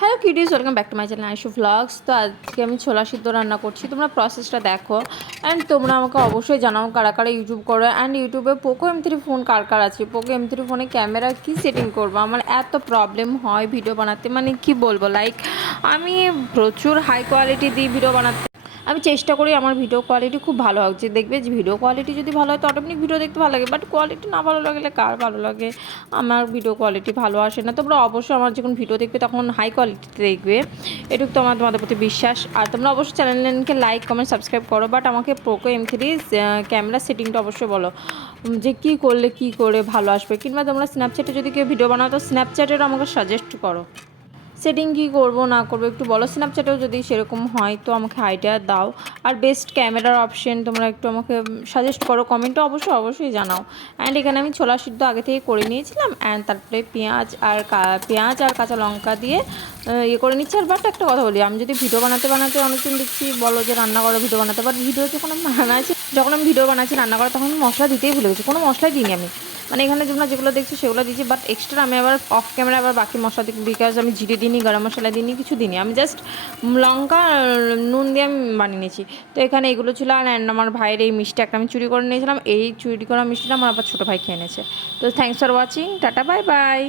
Hello kiddies, welcome back to my channel Aishu vlogs. তো আজকে আমি ছোলা সিদ্ধ রান্না করছি, তোমরা প্রসেসটা দেখো। অ্যান্ড তোমরা আমাকে অবশ্যই জানাও কারা কারা ইউটিউব করো, অ্যান্ড ইউটিউবে পোকো M3 ফোন কার কার আছে, পোকো M3 ফোনে ক্যামেরা কী সেটিং করবো। আমার এত প্রবলেম হয় ভিডিও বানাতে, মানে কি বলবো, লাইক আমি প্রচুর হাই কোয়ালিটি দিই ভিডিও বানাতে। আমি চেষ্টা করি আমার ভিডিও কোয়ালিটি খুব ভালো হোক, যে দেখবে যে ভিডিও কোয়ালিটি যদি ভালো হয় তো অটোমেটিক ভিডিও দেখতে ভালো লাগে, বাট কোয়ালিটি না ভালো লাগলে কার ভালো লাগে। আমার ভিডিও কোয়ালিটি ভালো আসে না। তোমরা অবশ্যই আমার যখন ভিডিও দেখবে তখন হাই কোয়ালিটিতে দেখবে, এটুকু তো আমার তোমাদের প্রতি বিশ্বাস। আর তোমরা অবশ্যই চ্যানেলকে লাইক কমেন্ট সাবস্ক্রাইব করো। বাট আমাকে পোকো M3 ক্যামেরা সেটিংটা অবশ্যই বলো, যে কী করলে কী করে ভালো আসবে, কিংবা তোমরা স্ন্যাপচ্যাটে যদি কেউ ভিডিও বানাও তো স্ন্যাপচ্যাটেরও আমাকে সাজেস্ট করো, সেটিং কী করবো না করবো একটু বলো। স্ন্যাপচ্যাটেও যদি সেরকম হয় তো আমাকে আইডিয়া দাও। আর বেস্ট ক্যামেরার অপশন তোমরা একটু আমাকে সাজেস্ট করো, কমেন্টে অবশ্যই জানাও। অ্যান্ড এখানে আমি ছোলা সিদ্ধ আগে থেকে করে নিয়েছিলাম, অ্যান্ড তারপরে পেঁয়াজ আর কাঁচা লঙ্কা দিয়ে ইয়ে করে নিচ্ছি। আর বাট একটা কথা বলি, আমি যদি ভিডিও বানাতে অনেকজন দেখছি বলো যে রান্না করো ভিডিও বানাতে, বাট ভিডিও যখন আমি ভিডিও বানাচ্ছি রান্না করা, তখন আমি মশলা দিতেই ভুলে গেছি, কোনো মশলাই দিইনি আমি। মানে এখানে তোমরা যেগুলো দেখছো সেগুলো দিচ্ছি, বাট এক্সট্রা আমি আবার অফ ক্যামেরা আবার বাকি মশলা দিই, বিকজ আমি জিরে দিইনি, গরম মশলা দিইনি, কিছু দিইনি। আমি জাস্ট লঙ্কা নুন দিয়ে আমি বানিয়ে নিয়েছি। তো এখানে এগুলো ছিল। আর আমার ভাইয়ের এই মিষ্টি একটা আমি চুরি করে নিয়েছিলাম, এই চুরি করা মিষ্টিটা আমার আবার ছোটো ভাই খেয়ে নিয়েছে। তো thanks for watching, tata, bye bye.